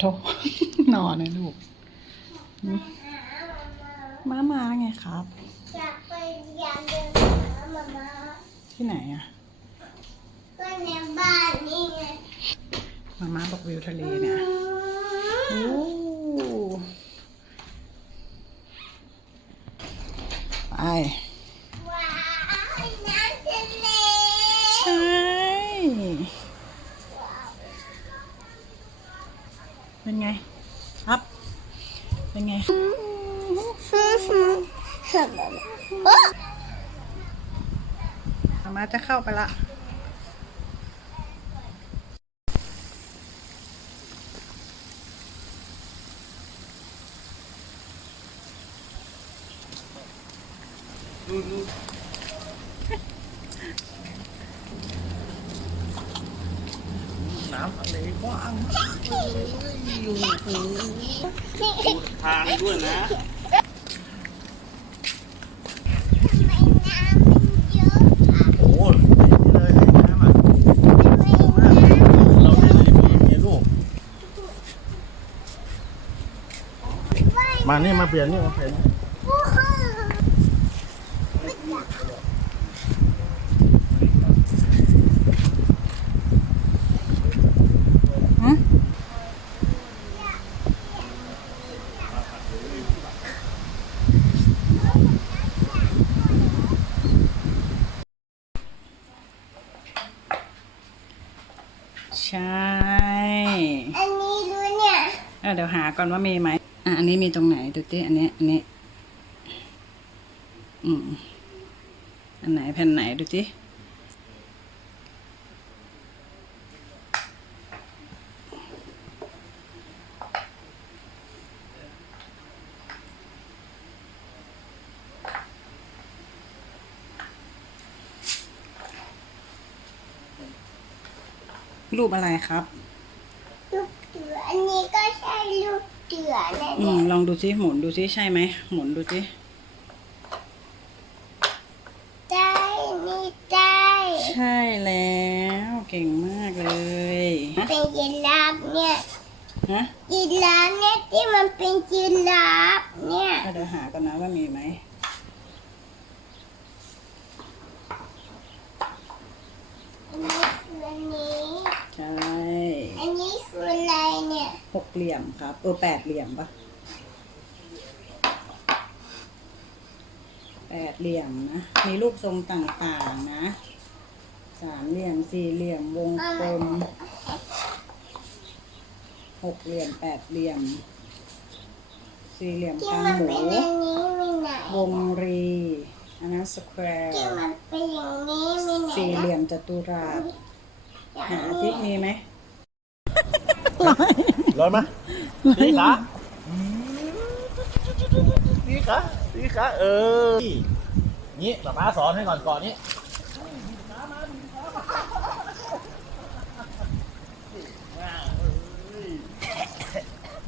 โทษนอนนะลูกอืมมามาไงครับ อยากไปเรียนเดินหามาม่าที่ไหนอะก็ในบ้านนี่ไงมาม่าบอกวิวทะเลเนี่ยโอ้ไป ว้าวน้ำทะเล ใช่ เป็นไง ครับ เป็นไง มามาจะเข้าไปละ น้ำทะเลกว้างมากเลยอยู่หูทางด้วยนะทำไมน้ำมันเยอะอะโอ้ยเลยน้ำอะทำไมน้ำเราได้เลยมีลูกว่ายมานี่มาเปลี่ยนนี่มาเปลี่ยน วู้ฮู้ ฮะใช่ อันนี้รู้เนี่ย เดี๋ยวหาก่อนว่ามีไหมอะอันนี้มีตรงไหนดูสิอันนี้อันนี้ อืมอันไหนแผ่นไหนดูสิรูปอะไรครับ ออันนี้ก็ใช่ลูกเสือนะอืเนี่มยลองดูซิหมุนดูซิใช่ไหมหมุนดูซิได้นี่ได้ใช่แล้ว เก่งมากเลยฮะเป็นยีราฟเนี่ยฮะยีราฟเนี่ยที่มันเป็นยีราฟเนี่ย เดี๋ยวหากันนะว่ามีไหม อันนี้คืออันนี้ ใช่ อันนี้คืออะไรเนี่ย หก เหลี่ยมครับ เออแปดเหลี่ยมปะแปดเหลี่ยมนะ มีรูปทรงต่างๆนะ สามเหลี่ยมสี่เหลี่ยมวงกลมหกเหลี่ยมแปดเหลี่ยม สี่เหลี่ยมที่กลางมันหมูเป็นอันนี้มีไหนวงรีอันนั้นสแควร์ที่มันเป็นอย่างนี้มีไหนสี่เหลี่ยมจัตุรัสอย่างหานี้ที่มีไหม ร้อยไหมดีขาดีขาดีขาเออ นี่ป๊าป๊าสอนให้ก่อนก่อนนี้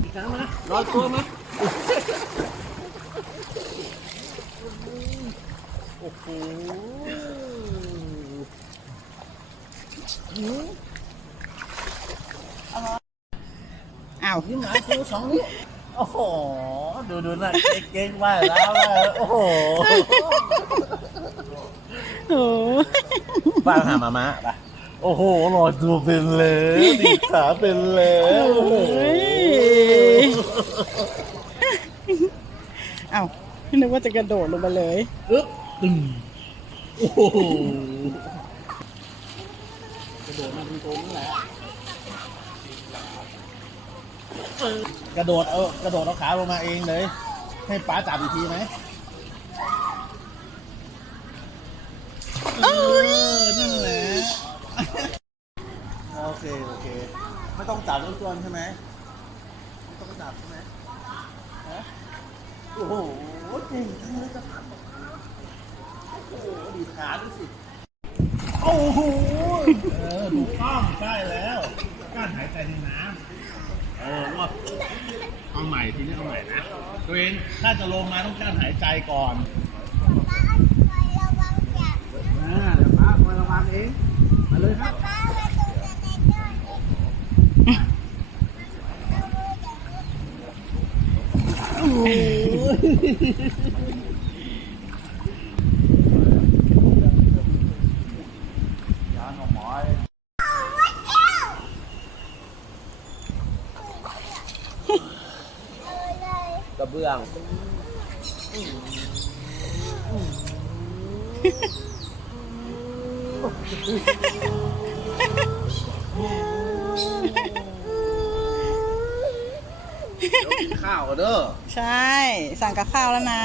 ดีขามาร้อยตัวมาโอ้โห อ้าว ยิ้มหาคิ้วสองนิ้วโอ้โห ดูดูน่ะ เก่งๆมากแล้วเลยโอ้โหโอ้ป้าหามาม่าไปโอ้โหหลอดตัวเป็นแล้วดีดขาเป็นแล้วเฮ้ยเอ้านึกว่าจะกระโดดลงมาเลยอึ๊บตึงโอ้โหกระโดดมาตรงๆนั่นแหละกระโดดเอากระโดดเอาขาลงมาเองเลย ให้ป้าจับอีกทีไหมเออนั่นแหละโอเค โอเค ไม่ต้องจับลูกจวนใช่ไหมไม่ต้องจับใช่ไหมฮะโอ้โหเก่งจังเลยจะพับโอ้โหดีดขาดูสิ โอ้โห เออถูกต้องใช่แล้วกลั้นหายใจในน้ำเออว่า เอาใหม่ทีนี้เอาใหม่นะ ตัวเองถ้าจะลงมาต้องกลั้นหายใจก่อนป้าคอยระวังจับอ่าเดี๋ยวป้าคอยระวังเองมาเลยครับป้ามาตรงสไลเดอร์นี่เอามือจับโอ้ยยานออกหมอย เอาเลย ก ระเบื้องเดี๋ยวกินข้าวกันเด้อ ใช่ สั่งกับข้าวแล้วนะ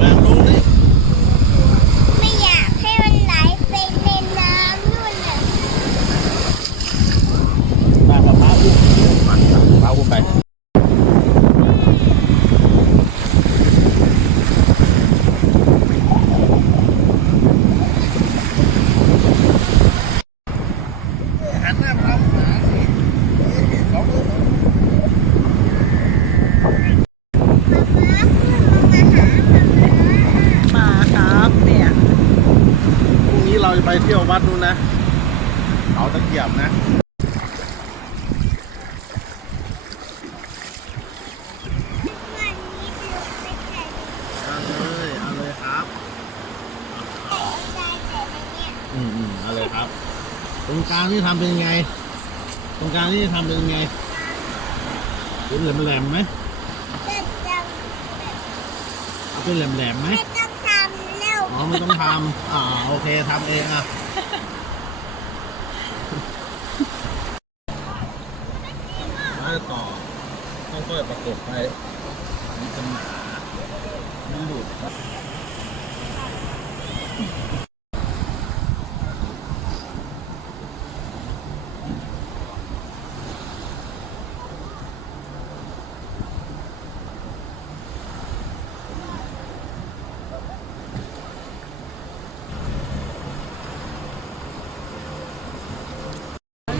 มาดูดิ ไม่อยากให้มันไหลไปในน้ำนู่นน่ะ มากับพระอุ้มมาพระอุ้มไป หันหน้ามาหาสิสองมือ มาครับเนี่ย พรุ่งนี้เราจะไปเที่ยววัดนู้นนะ เขาตะเกียบนะ วันนี้ดูไปแข่ง เอาเลยเอาเลยครับ ใจแต่ในเนี่ย อืมอืมเอาเลยครับ ต รงกลางนี่ทำเป็นไง ตรงกลางนี่ทำเป็นไงเป็นแหลมแหลมๆไหมจะจะเอาเป็นแหลมแหลมๆไหมไม่ต้องทำแล้วอ๋อไม่ต้องทำอ่าโอเคทำเองอะมาต่อค่อยๆประกบไปมันจะมันหลุดครับ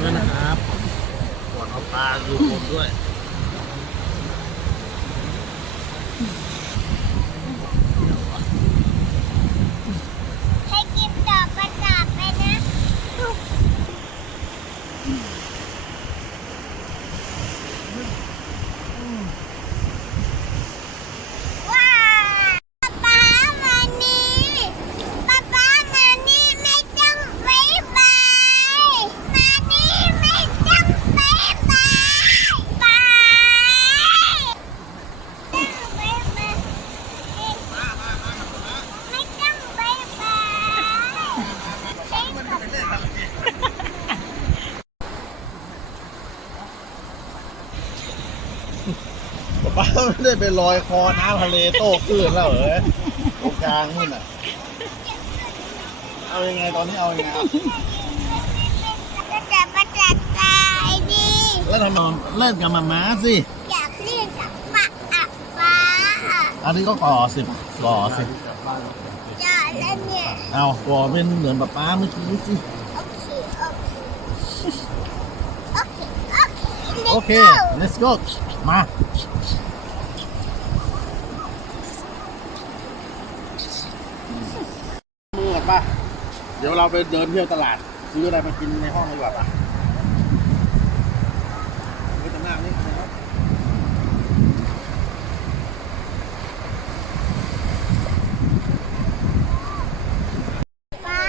ด้วยนะครับ ก่อนเอาปลาดูคนด้วย ให้กินต่อประกาศไปนะว้าวป๊ามานี่ป๊าป๊ามานี่ไม่ต้องบ๊ายบายมานี่ไม่ต้องบ๊ายบายบายบ๊ายบายไม่ต้องบ๊ายบาย ป้าไม่ได้ไปลอยคอน้ำทะเลโต้คลื่นแล้วเหรอตรงกลางนู่นน่ะ เอายังไงตอนนี้เอายังไงเอาก็จะประจัดตายดิแล้วทำไมเล่นกับมาม้าสิอยากเล่นกับป้าอับป้าอันนี้ก็ก่อสิก่อสิจะเล่นเนี่ยเอาก่อเป็นเหมือนป๊าป๊าเมื่อกี้สิโอเคโอเคโอเคโอเค let's go มา มือก่อนป่ะ เดี๋ยวเราไปเดินเที่ยวตลาด ซื้ออะไรมากินในห้องดีกว่าป่ะไปตรงหน้านี่นะครับป้า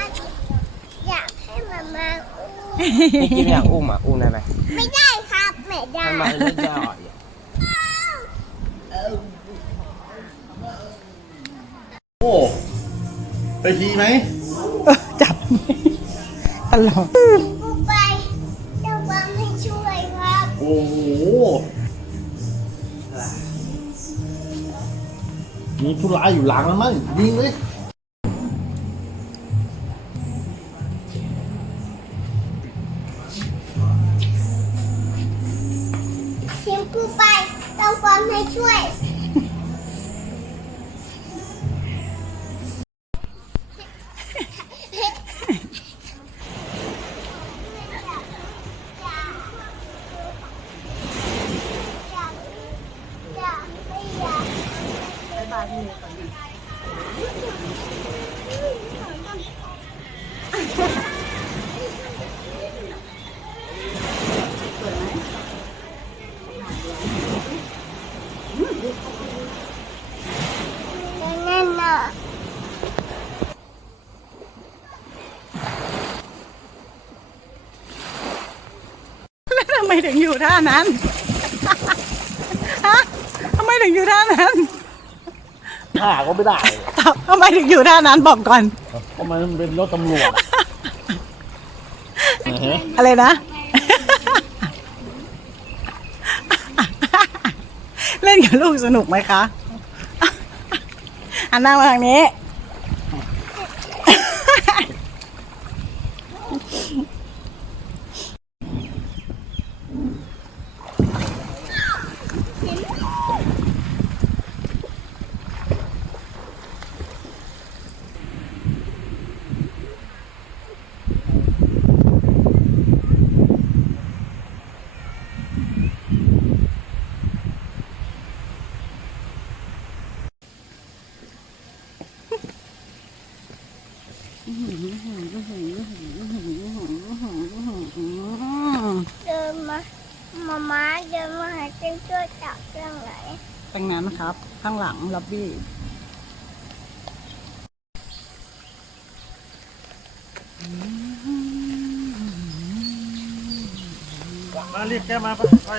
อยากให้มามาอุ้มพี่กินอยากอุ้มอะอุ้มได้ไหมไม่ได้ครับไม่ได้ทำไมเล่นจะอ่อยอะโอ้ไปทีไหม จับตลอดกูไปจะวางให้ช่วยครับโอ้โหมีผู้ร้ายอยู่หลังแล้วมั้งยิงเลยทีมกูไปต้องวางให้ช่วย นั่นน่ะ แล้วทำไม ถึงอยู่ท่านั้น ฮะทำไมถึงอยู่ท่านั้นหาก็ไม่ได้ทำไมถึงอยู่ท่านั้นบอกก่อนเพราะมันเป็นรถตำรวจอ่าฮะอะไรนะ เล่นกับลูกสนุกไหมคะอันนั่งมาทางนี้ เดินมามาม้าเดินมาหาเจ้าช่วยจับเรื่องไหนตรงนั้นครับ ข้างหลังล็อบบี้มาเรียกแกมาไปไป